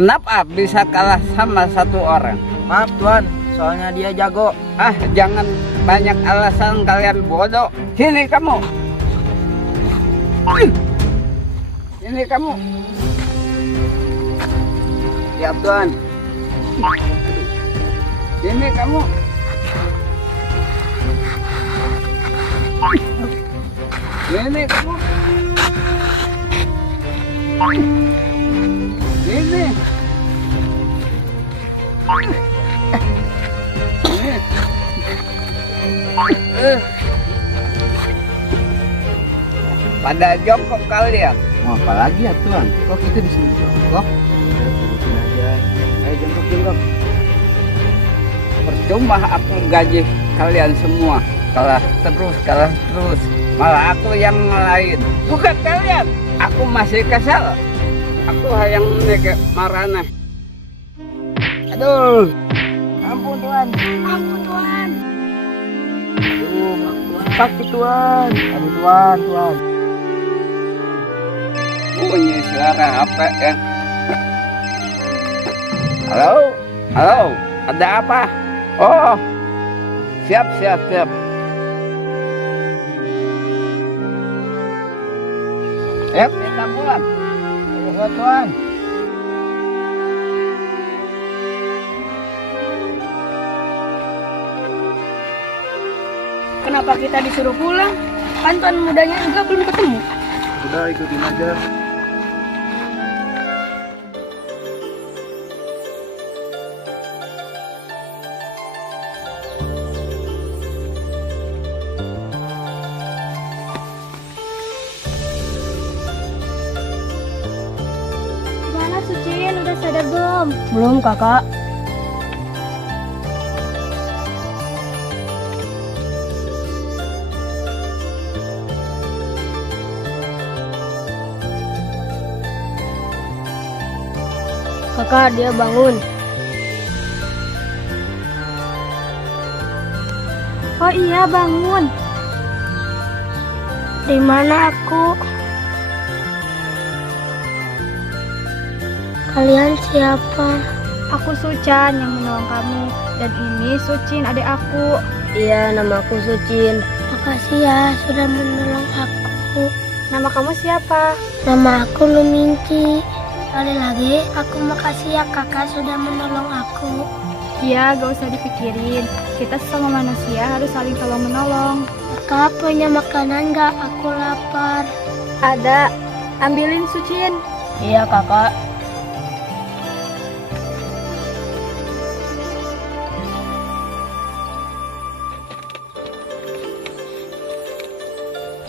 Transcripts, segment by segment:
Kenapa bisa kalah sama satu orang? Maaf Tuan, soalnya dia jago. Ah, jangan banyak alasan, kalian bodoh. Sini kamu. Sini kamu. Siap Tuan. Sini kamu. Sini kamu. Sini. Pada jongkok kalian. Mau apa lagi ya Tuan? Kok kita disuruh jongkok? Udah turutin aja. Ayo jongkok. Percuma aku gaji kalian semua. Kalah terus. Malah aku yang ngelain. Bukan kalian. Aku masih kesal. Aku yang marana. Aduh. Ampun Tuan. Ampun Tuan. Aduh, sakit Tuan. Aduh Tuan. Bunyi suara HP ya. Halo, ada apa? Oh, siap. Kita pulang. Ya Tuan. Kenapa kita disuruh pulang? Kan tuan mudanya juga belum ketemu. Udah ikutin aja. Gimana Sucin, udah sadar belum? Belum kakak. Kakak, dia bangun. Oh iya, bangun. Di mana aku? Kalian siapa? Aku Sucan yang menolong kamu. Dan ini Sucin, adik aku. Iya, nama aku Sucin. Makasih ya sudah menolong aku. Nama kamu siapa? Nama aku Luminci. Sekali lagi, aku makasih ya kakak sudah menolong aku. Iya, gak usah dipikirin. Kita sesama manusia harus saling tolong menolong. Kakak punya makanan gak? Aku lapar. Ada. Ambilin Sucin. Iya kakak.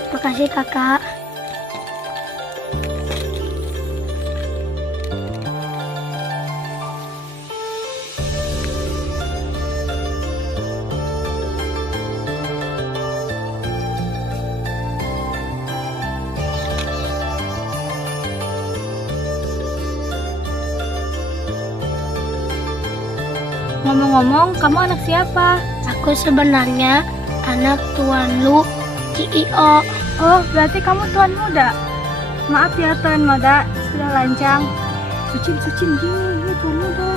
Makasih kakak. Ngomong-ngomong, kamu anak siapa? Aku sebenarnya anak Tuan Lu CEO. Oh, berarti kamu Tuan Muda. Maaf ya Tuan Muda, sudah lancang. Sucin, gini Tuan Muda.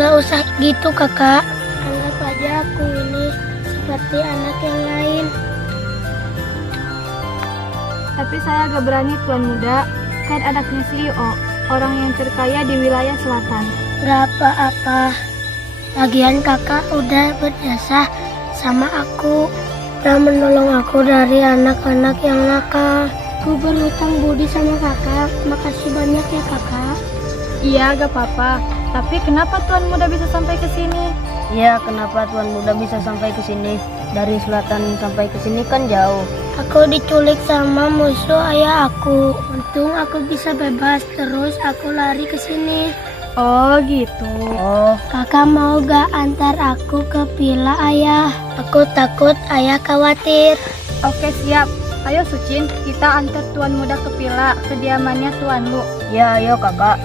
Gak usah gitu kakak. Anggap aja aku ini seperti anak yang lain. Tapi saya gak berani Tuan Muda. Kan anaknya CEO, orang yang terkaya di wilayah selatan. Gak apa-apa. Lagian kakak udah berjasa sama aku, udah menolong aku dari anak-anak yang nakal. Aku berhutang budi sama kakak, makasih banyak ya kakak. Iya, gak apa-apa. Tapi kenapa Tuan Muda bisa sampai ke sini? Iya, kenapa Tuan Muda bisa sampai ke sini? Dari selatan sampai ke sini kan jauh. Aku diculik sama musuh ayah aku. Untung aku bisa bebas, terus aku lari ke sini. Oh gitu. Oh, kakak mau gak antar aku ke villa ayah? Aku takut ayah khawatir. Oke siap. Ayo Sucin, kita antar Tuan Muda ke villa kediamannya Tuan Lu. Ya, ayo kakak.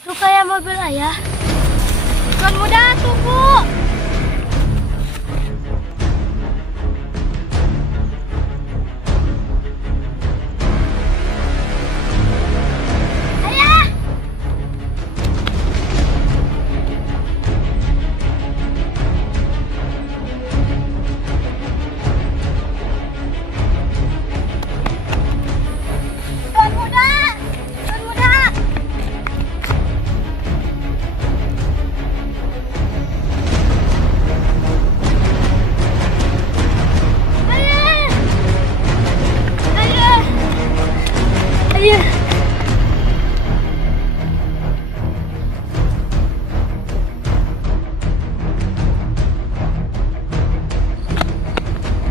Itu kayak mobil ayah. Tuan Muda, tunggu. Ayah! Tuan Muda! Tuan Muda! Ayah! Ayah! Ayah!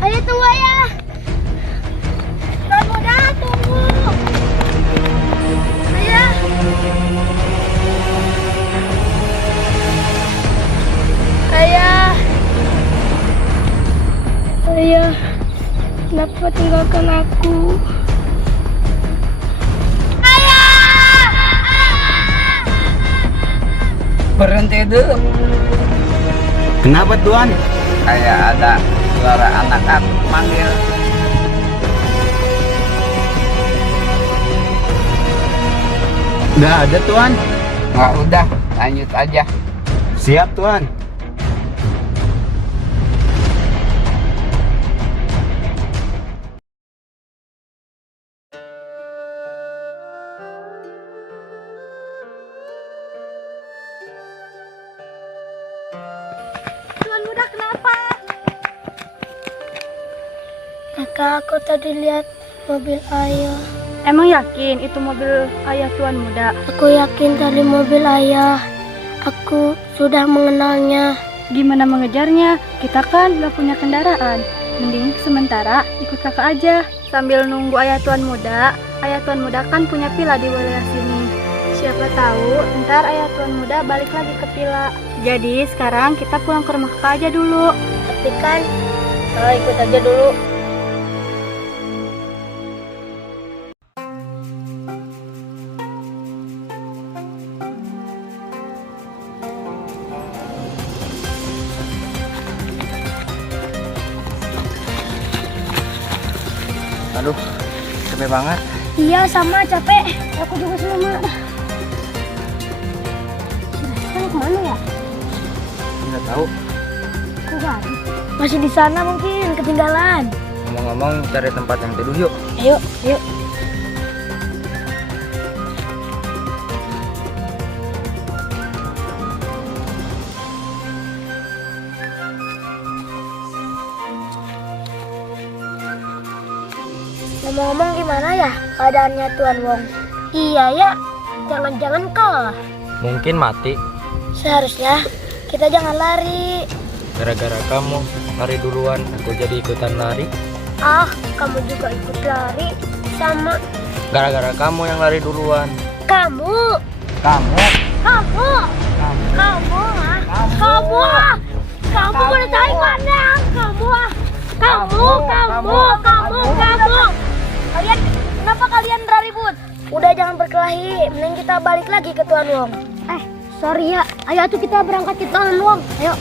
Ayah, tunggu ayah! Tuan Muda, tunggu! Ayah! Ayah! Ayah, kenapa tinggalkan aku? Ayah! Berhenti dulu. Kenapa Tuan? Kayak ada suara anak manggil. Nggak ada Tuan. Nggak, udah, lanjut aja. Siap Tuan. Tuan Muda, kenapa? Kakak, aku tadi lihat mobil ayah. Emang yakin itu mobil ayah Tuan Muda? Aku yakin tadi mobil ayah. Aku sudah mengenalnya. Gimana mengejarnya? Kita kan gak punya kendaraan. Mending sementara ikut kakak aja. Sambil nunggu ayah Tuan Muda. Ayah Tuan Muda kan punya villa di wilayah sini. Siapa tahu ntar ayah Tuan Muda balik lagi ke villa. Jadi sekarang kita pulang ke rumah kakak aja dulu. Tapi kan, ikut aja dulu. Aduh, capek banget. Iya, sama capek. Aku juga sama. Kan kemana ya? Nggak tahu. Kok gak ada? Masih di sana mungkin, ketinggalan. Ngomong-ngomong, cari tempat yang teduh yuk. Ayo, ayo. Ngomong-ngomong gimana ya keadaannya Tuan Wong? Iya ya, jangan-jangan kalah. Mungkin mati Seharusnya kita jangan lari. gara-gara kamu lari duluan, aku jadi ikutan lari. Ah, kamu juga ikut lari sama Gara-gara kamu yang lari duluan. kamu. Kamu? Kamu. Kamu ah. Kamu ah. Kamu pada tahu mana? Kamu ah. Kamu. Kalian kenapa kalian ribut? Udah jangan berkelahi, mending kita balik lagi ke Tuan Wong. Sorry ya. Ayo tuh kita berangkat ke Tuan Wong. Ayo.